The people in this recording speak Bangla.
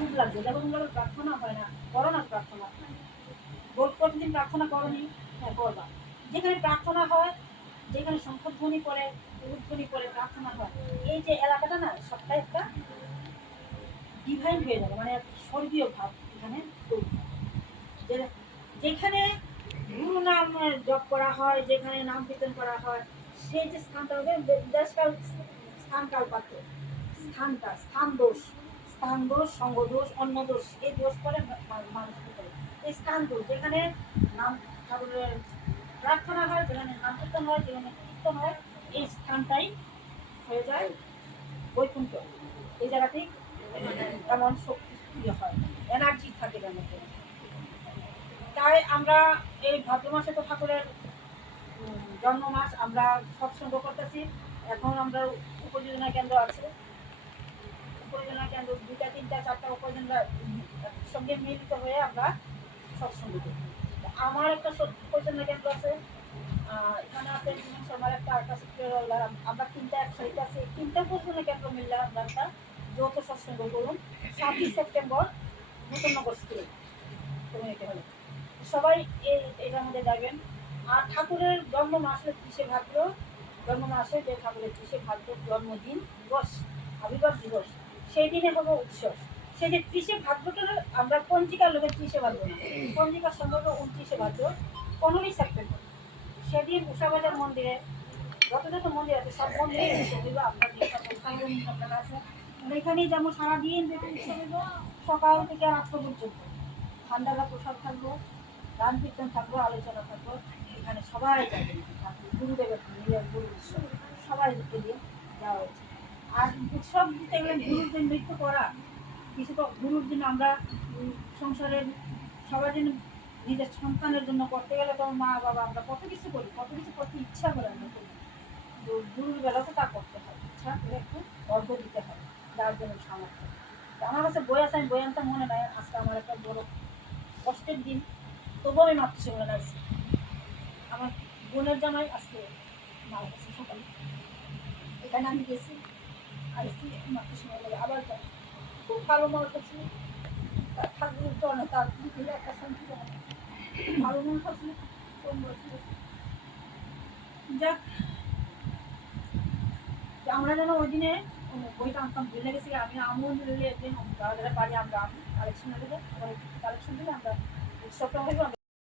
খুব লাগবে। যখন তোমরা প্রার্থনা হয় না, করো না প্রার্থনা, প্রতিদিন প্রার্থনা করনি, হ্যাঁ করবা। যেখানে প্রার্থনা হয়, যেখানে শঙ্খধ্বনি করে, উলুধ্বনি করে প্রার্থনা হয়, এই যে এলাকাটা না সবটাই একটা ডিভাইন হয়ে যাবে, মানে স্বর্গীয় ভাব এখানে তৈরি হয়। যেখানে গুরু নাম জপ করা হয়, যেখানে নাম কীর্তন করা হয়, সেই যে স্থানটা হবে দেশকাল, স্থানকাল পাত্র, স্থানটা, স্থান দোষ, সঙ্গ দোষ, অন্য দোষ, এই দোষ করে মানুষ করে এই স্থান দোষ। যেখানে নাম ঠাকুরের প্রার্থনা হয়, যেখানে নাম কীর্তন হয়, যেখানে কীর্তন হয়, এই স্থানটাই হয়ে যায় বৈকুণ্ঠ। এই জায়গাতেই এমন শক্তি হয়, এনার্জি থাকে যেন। তাই আমরা এই ভাদ্র মাসে তো ঠাকুরের জন্ম মাস, আমরা সৎসঙ্গ করতেছি। এখন আমরা উপযোজনা কেন্দ্র আছে, উপযোজনা কেন্দ্র 2টা 3টা 4টা উপযোজনা সঙ্গে মিলিত হয়ে আমরা সৎসঙ্গ করি। আমার একটা উপযোজনা কেন্দ্র আছে, এখানে আছে আমার একটা আর্ট আমরা 3টা একসাথে আছে, 3টা উপযোজনা কেন্দ্র মিললে আমরা একটা যৌথ সৎসঙ্গ করুন 7ই সেপ্টেম্বর নূতননগর স্কুলে কমিউনিটি হলে। সবাই এটার মধ্যে যাবেন। আর ঠাকুরের জন্ম মাসে 30শে ভাদ্র, জন্ম মাসে যে ঠাকুরের 30শে ভাদ্র জন্মদিন দিবস, আবির্ভাব দিবস, সেই দিনে হবে উৎসব। সেই যে 30শে ভাদ্রটা আমরা পঞ্জিকার লোকের 30শে ভাদ্র না, পঞ্জিকার সম্পর্ক 29শে ভাদ্র, 15ই সেপ্টেম্বর সেদিন উষাবাজার মন্দিরে, যত যত মন্দির আছে সব মন্দিরে উৎসব হইব। আপনার যেটা আছে এখানেই যেমন সারাদিন যেটা উৎসব হইব, সকাল থেকে রাত্র পর্যন্ত ঠান্ডাটা প্রসাদ থাকবো, গান কীর্তন থাকবো, আলোচনা থাকবো। এখানে সবাই যাবে, গুরুদেবের গুরু উৎসব সবাই দিতে দিয়ে যাওয়া উচিত। আর উৎসব দিতে গেলে গুরুর যে নৃত্য করা, কিছু তো গুরুর জন্য আমরা সংসারের সবার জন্য, নিজের সন্তানের জন্য করতে গেলে তো মা বাবা আমরা কত কিছু করি, কত কিছু করতে ইচ্ছা করে আমরা করি, গুরুর বেলা তো তা করতে হয়, ইচ্ছা করে একটু অর্ঘ দিতে হয়, যার জন্য সামর্থ্য। আমার কাছে বই আছে, আমি বই আনতে মনে নাই, আজকে আমার একটা বড় কষ্টের দিন, তবুও আমি মাতৃসঙ্গে নাইছি। আমার বোনের জামাই আজকে মারা গেছে সকালে, এখানে আমি গেছি, আসছি মাতৃসঙ্গে, আবার খুব ভালো মনে করছি, তার ঠাকুরের চরণে তার দিকে একটা শান্তি ভালো মনে করছি। যাক, আমরা যেন ওই দিনে বইটা আনতাম ভুলে গেছি। আমি আমন একদিন যারা যারা পারি আমরা কালেকশন নেবো, কালেকশন দিলে আমরা উৎসবটা হইব।